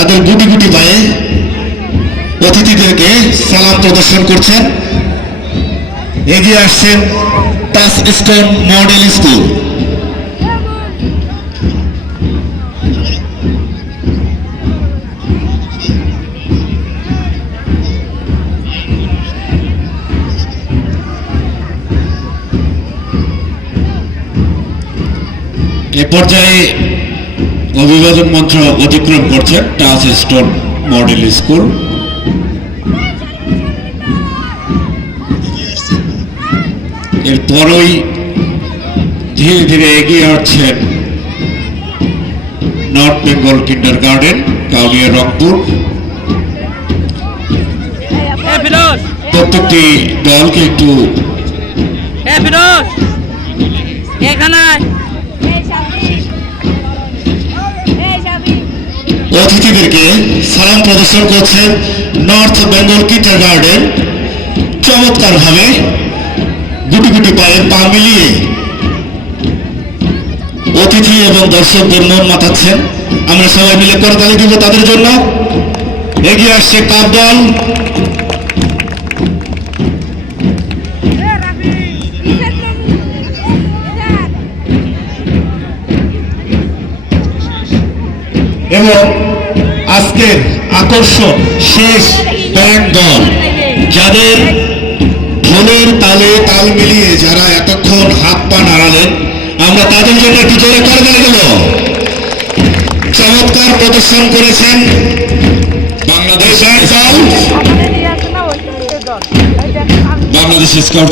তাদের গুটি গুটি পায়ে অতিথিদেরকে সালাম প্রদর্শন করছেন। এগিয়ে আসছেন টাচ স্টোন মডেল স্কুল। এ পর্যায়ে অভিবাদন মঞ্চ অতিক্রম করছেন টাচ স্টোন মডেল স্কুল। এরপরই ধীরে ধীরে এগিয়ে আসছেন নর্থ বেঙ্গল কিন্ডার গার্ডেন, কাউলিয়া রংপুর। প্রত্যেকটি দলকে একটু অতিথিদেরকে সালাম প্রদর্শন করছেন নর্থ বেঙ্গল কিন্ডার গার্ডেন। চমৎকার ভাবে গুটি গুটি পায়ে পা মিলিয়ে অতিথি এবং দর্শকদের মন মাতাচ্ছেন। আমরা সবাই মিলে করতালি দিব তাদের জন্য। এগিয়ে আসছে কাপ দল। এবং আজকের আকর্ষণ শেষ ব্যান্ড দল, যাদের ঢোলের তালে তাল মিলিয়ে যারা এতক্ষণ হাত পা নাড়ালেন, আমরা তাদের জন্য একটু জোরে করতালি দেব। চমৎকার প্রদর্শন করেছেন বাংলাদেশ দল, বাংলাদেশ স্কাউট।